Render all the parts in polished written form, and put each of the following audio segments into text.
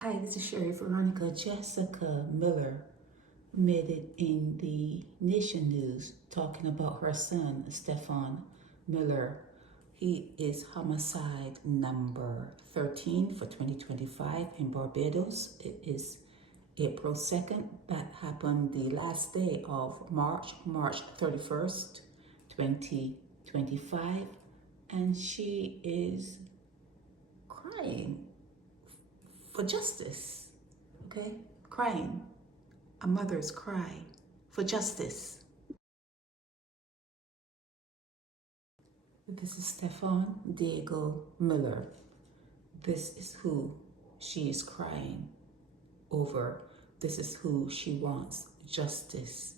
Hi, this is Sherry Veronica. Jessica Miller made it in the Nation News talking about her son, Stephon Miller. He is homicide number 13 for 2025 in Barbados. It is April 2nd. That happened the last day of March 31st, 2025. And she is crying for justice, okay? Crying. A mother's cry for justice. This is Stephon Diego Miller. This is who she is crying over. This is who she wants justice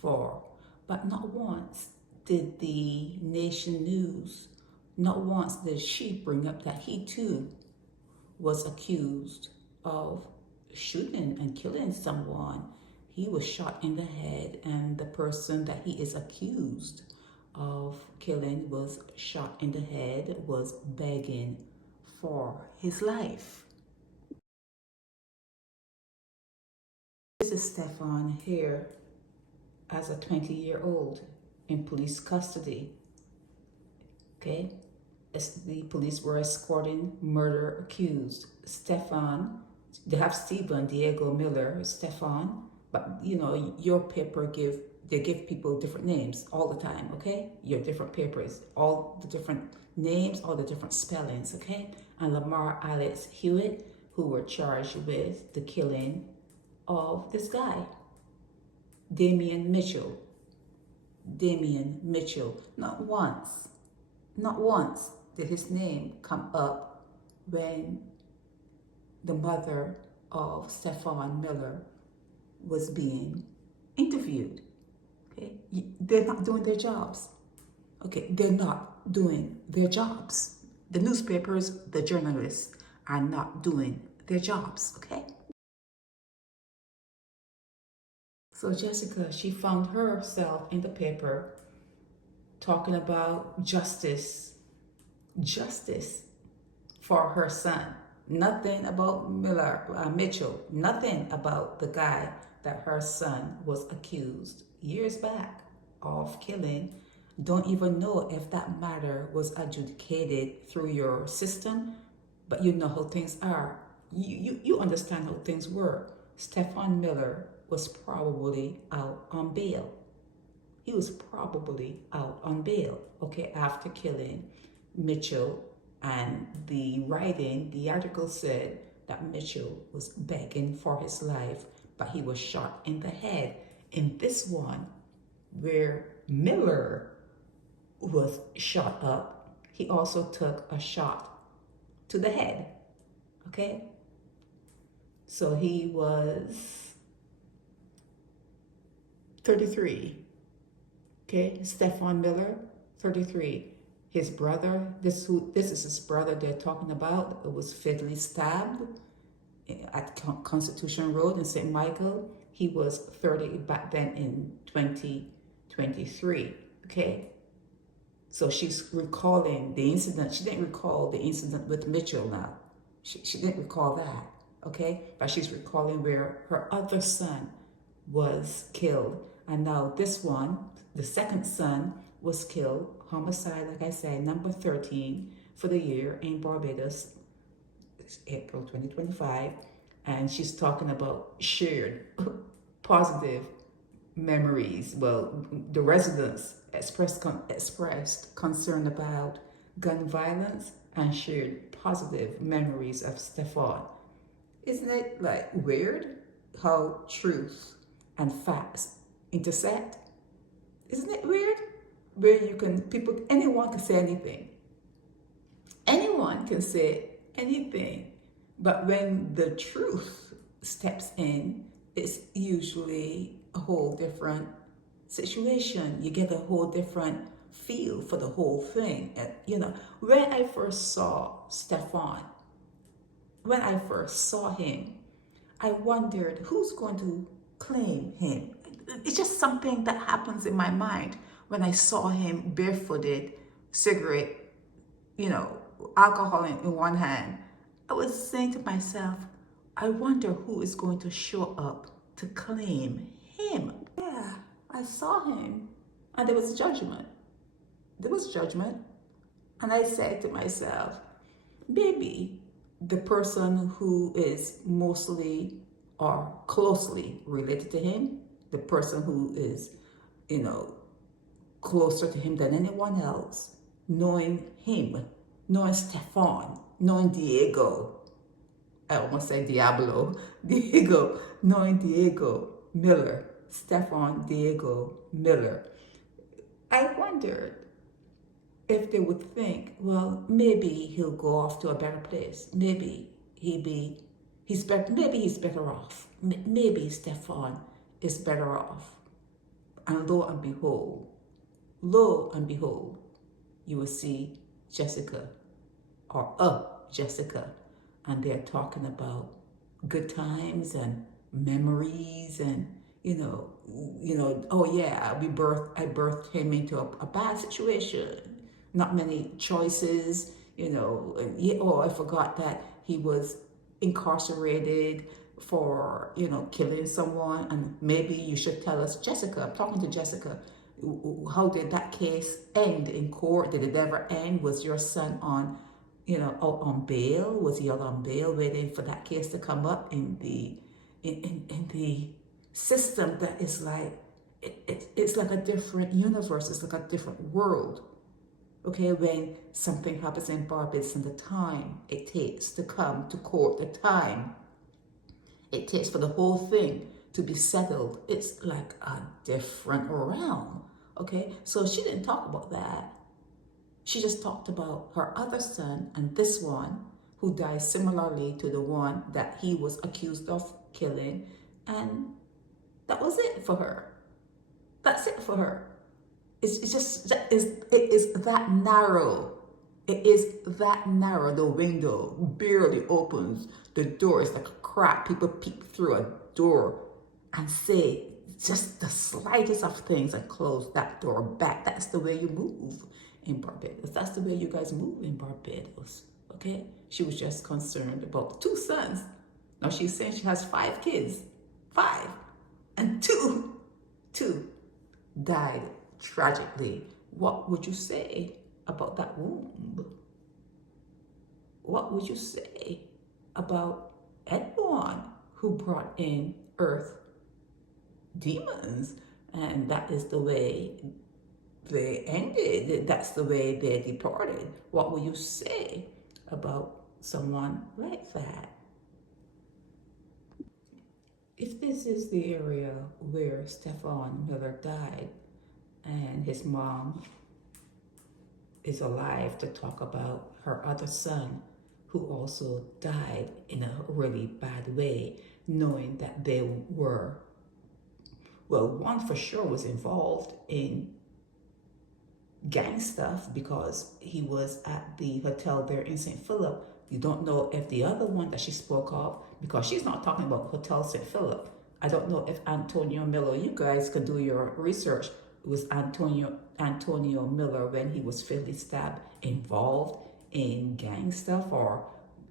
for. But not once did the Nation News, not once did she bring up that he too was accused of shooting and killing someone. He was shot in the head, and the person that he is accused of killing was shot in the head, was begging for his life. This is Stephon here as a 20-year-old in police custody. Okay? As the police were escorting murder accused Stephon. They have Stephon Diego Miller, Stephon, but you know, your paper they give people different names all the time, okay? Your different papers, all the different names, all the different spellings, okay? And Lamar Alex Hewitt, who were charged with the killing of this guy, Damien Mitchell. Not once did his name come up when the mother of Stephon Miller was being interviewed. Okay, they're not doing their jobs. Okay, they're not doing their jobs. The newspapers, the journalists are not doing their jobs. Okay. So Jessica, she found herself in the paper talking about justice for her son. Nothing about Mitchell, nothing about the guy that her son was accused years back of killing. Don't even know if that matter was adjudicated through your system, but you know how things are. You understand how things were. Stephon Miller was probably out on bail. He was probably out on bail, okay, after killing Mitchell. And the article said that Mitchell was begging for his life, but he was shot in the head. In this one, where Miller was shot up, he also took a shot to the head, okay? So he was 33, okay? Stephon Miller, 33. His brother, this is his brother they're talking about, it was fatally stabbed at Constitution Road in St. Michael. He was 30 back then in 2023, okay? So she's recalling the incident. She didn't recall the incident with Mitchell now. She didn't recall that, okay? But she's recalling where her other son was killed. And now this one, the second son, was killed. Homicide, like I said, number 13 for the year in Barbados. It's April 2025. And she's talking about shared positive memories. Well, the residents expressed concern about gun violence and shared positive memories of Stephon. Isn't it like weird how truth and facts intersect? Isn't it weird? Where anyone can say anything. Anyone can say anything. But when the truth steps in, it's usually a whole different situation. You get a whole different feel for the whole thing. And, you know, when I first saw Stephon, when I first saw him, I wondered who's going to claim him. It's just something that happens in my mind when I saw him barefooted, cigarette, you know, alcohol in one hand. I was saying to myself, I wonder who is going to show up to claim him. Yeah, I saw him, and there was judgment. There was judgment. And I said to myself, maybe the person who is mostly or closely related to him, the person who is, closer to him than anyone else, knowing him, knowing Stephon, knowing Diego, I almost said Diablo, Diego, knowing Diego Miller, Stephon Diego Miller. I wondered if they would think, well, maybe he'll go off to a better place. Maybe he's better. Maybe he's better off. Maybe Stephon is better off. And lo and behold, you will see Jessica or Jessica, and they're talking about good times and memories and oh yeah, I birthed him into a bad situation. Not many choices, I forgot that he was incarcerated for, killing someone. And maybe you should tell us, Jessica, I'm talking to Jessica, how did that case end in court? Did it ever end? Was your son on, out on bail? Was he out on bail waiting for that case to come up in the system that is like, it's like a different universe, it's like a different world. Okay, when something happens in Barbados and the time it takes to come to court, the time it takes for the whole thing to be settled, it's like a different realm. Okay, so she didn't talk about that. She just talked about her other son and this one who died similarly to the one that he was accused of killing, and that was it for her. That's it for her. It is that narrow. It is that narrow. The window barely opens. The door is like a crack. People peek through a door and say just the slightest of things and close that door back. That's the way you move in Barbados. That's the way you guys move in Barbados. Okay? She was just concerned about 2 sons. Now she's saying she has 5 kids. 5. And two died tragically. What would you say about that womb? What would you say about anyone who brought in earth demons? And that is the way they ended. That's the way they departed. What will you say about someone like that? If this is the area where Stephon Miller died and his mom is alive to talk about her other son who also died in a really bad way, knowing that they were, well, one for sure was involved in gang stuff because he was at the hotel there in St. Philip. You don't know if the other one that she spoke of, because she's not talking about Hotel St. Philip. I don't know if Antonio Miller, you guys could do your research. It was Antonio Miller, when he was fatally stabbed, involved in gang stuff or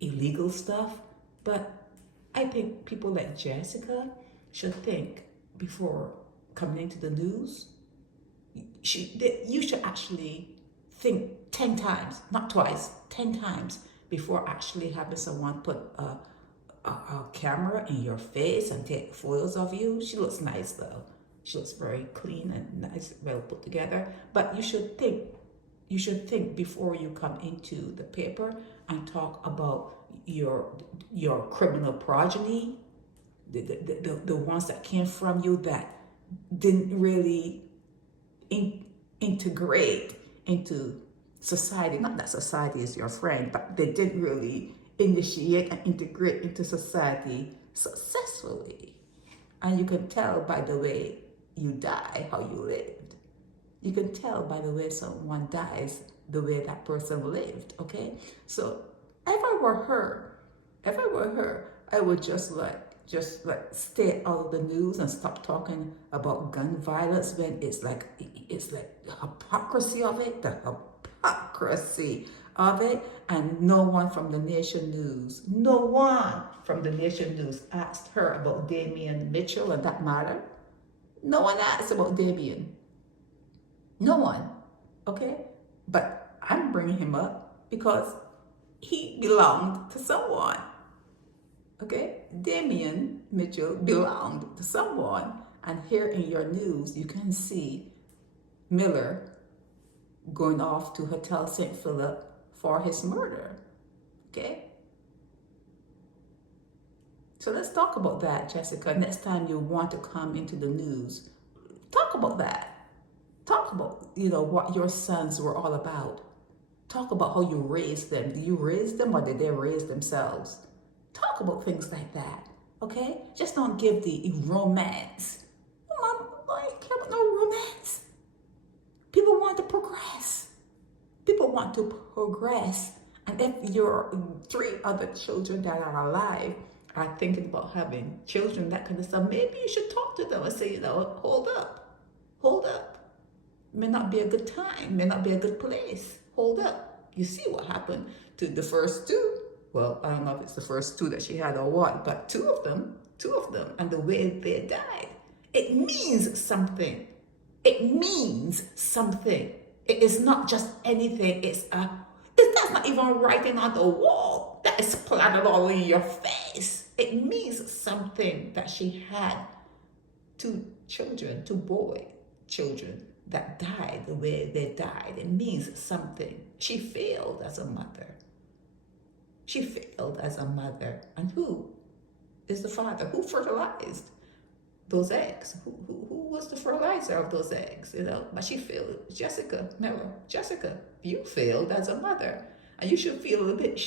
illegal stuff. But I think people like Jessica should think before coming into the news. You should actually think 10 times, not twice, 10 times before actually having someone put a camera in your face and take photos of you. She looks nice though. She looks very clean and nice, well put together. But you should think before you come into the paper and talk about your criminal progeny, the ones that came from you that didn't really integrate into society. Not that society is your friend, but they didn't really initiate and integrate into society successfully. And you can tell by the way you die how you lived. You can tell by the way someone dies the way that person lived. Okay, so if I were her, I would just stay out of the news and stop talking about gun violence when it's like hypocrisy of it, the hypocrisy of it, and no one from the Nation News, no one from the Nation News asked her about Damien Mitchell and that matter. No one asked about Damien. No one, okay? But I'm bringing him up because he belonged to someone, okay? Damien Mitchell belonged to someone. And here in your news, you can see Miller going off to Hotel St. Philip for his murder, okay? So let's talk about that, Jessica. Next time you want to come into the news, talk about that. Talk about, what your sons were all about. Talk about how you raised them. Did you raise them or did they raise themselves? Talk about things like that, okay? Just don't give the romance. Mom, I don't care about no romance. People want to progress. People want to progress. And if your 3 other children that are alive are thinking about having children, that kind of stuff, maybe you should talk to them and say, hold up. May not be a good time, may not be a good place. Hold up. You see what happened to the first 2. Well, I don't know if it's the first 2 that she had or what, but 2 of them, and the way they died. It means something. It means something. It is not just anything. That's not even writing on the wall. That is splattered all in your face. It means something that she had 2 children, 2 boy children that died the way they died. It means something. She failed as a mother. She failed as a mother. And who is the father? Who fertilized those eggs? Who was the fertilizer of those eggs? But she failed. Jessica Miller. Jessica, you failed as a mother, and you should feel a little bit.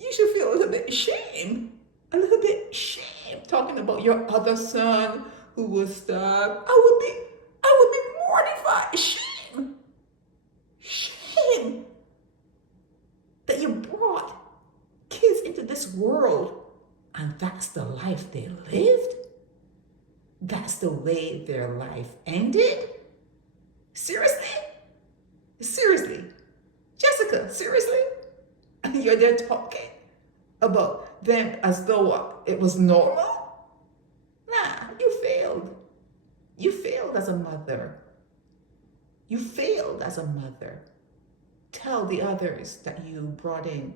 You should feel a little bit shame. A little bit shame talking about your other son who was stabbed. I would be mortified. Shame that you brought kids into this world, and that's the life they lived. That's the way their life ended? Seriously? Jessica, seriously? And you're there talking about them as though what? It was normal? Nah, you failed. You failed as a mother. You failed as a mother. Tell the others that you brought in.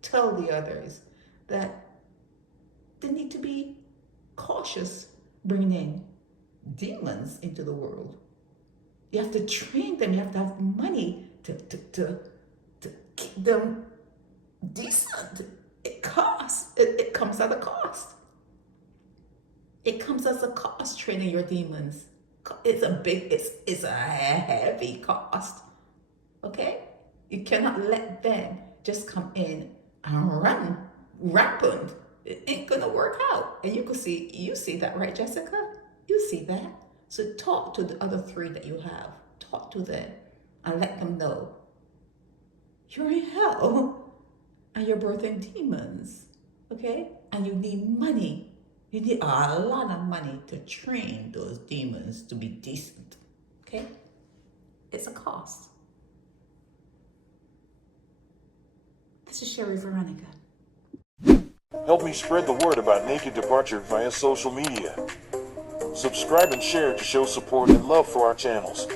Tell the others that they need to be cautious bringing demons into the world. You have to train them. You have to have money to keep them decent. It costs. It comes at a cost. It comes as a cost, training your demons. It's a heavy cost. Okay? You cannot let them just come in and run rampant. It ain't gonna work out. And you see that, right, Jessica? You see that. So talk to the other 3 that you have. Talk to them and let them know you're in hell and you're birthing demons. Okay? And you need money. You need a lot of money to train those demons to be decent. Okay? It's a cost. This is Sherry Veronica. Help me spread the word about Naked Departure via social media. Subscribe and share to show support and love for our channels.